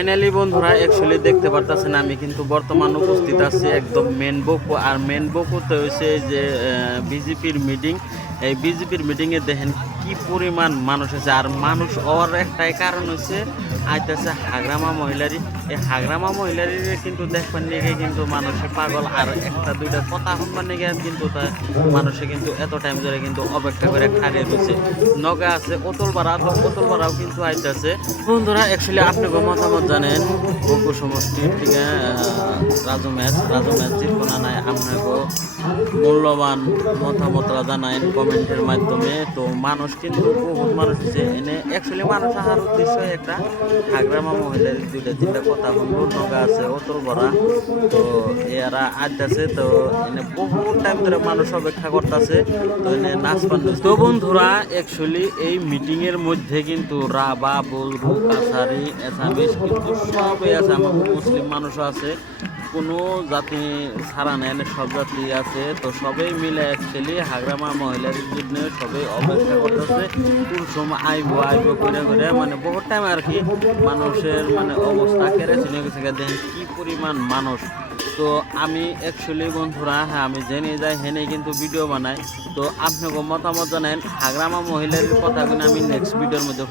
Finally বন্ধুরা actually দেখতে পারতেছেন আমি কিন্তু বর্তমান উপস্থিত আছি একদম মেন বকু। আর মেন বকুতে হয়েছে যে বিজেপির মিটিং। এই বিজেপির মিটিংয়ে দেখেন কি পরিমাণ মানুষ আছে। আর মানুষ হওয়ার একটাই কারণ হচ্ছে আইতেছে হাগ্রামা মহিলারি। এই হাগ্রামা মহিলারি কিন্তু দেখবার নিয়ে কিন্তু মানুষে পাগল। আর একটা দুইটা কথা শুনবার নিয়ে কিন্তু মানুষে কিন্তু এত টাইম ধরে কিন্তু অপেক্ষা করে খাড়িয়ে রয়েছে। নগা আছে অতলপাড়া, তো অতলপাড়াও কিন্তু আইতেছে। বন্ধুরা অ্যাকচুয়ালি আপনি মতামত জানেন বকু সমষ্টির থেকে রাজু ম্যাচ জিতবো না নাই আপনাকে মূল্যবান মতামতরা জানায়েন কমেন্টের মাধ্যমে। তো মানুষ কিন্তু বহুত মানুষ হচ্ছে এনে অ্যাকচুয়ালি মানুষ আসার উদ্দেশ্য একটা হাগ্রামা মহিলার দুইটা তিনটা কথা বন্ধু নগা আছে অতল ভরা। তো এরা আড্ডাছে, তো এনে বহুত টাইম ধরে মানুষ অপেক্ষা করতেছে। তো এনে নাচ পান। তো বন্ধুরা অ্যাকচুয়ালি এই মিটিংয়ের মধ্যে কিন্তু রাবা বলরু কাছারি এসামিস কিন্তু সবই আছে, আমার মুসলিম মানুষও আছে, কোনো জাতি ছাড়া নেন সব জাতি আছে। তো সবাই মিলে অ্যাকচুয়ালি হাগ্রামা মহিলার জন্য সবাই অপেক্ষা করতেছে কোন সময় আইব করে করে মানে বহুত টাইম আর কি। মানুষের মানে অবস্থা কেড়ে চিনে গেছে, দেখেন কি পরিমাণ মানুষ। তো আমি অ্যাকচুয়ালি বন্ধুরা হ্যাঁ আমি জেনে যাই হেনে কিন্তু ভিডিও বানাই। তো আপনাকে মতামত জানেন হাগ্রামা মহিলার কথাগুলো আমি নেক্সট ভিডিওর মধ্যে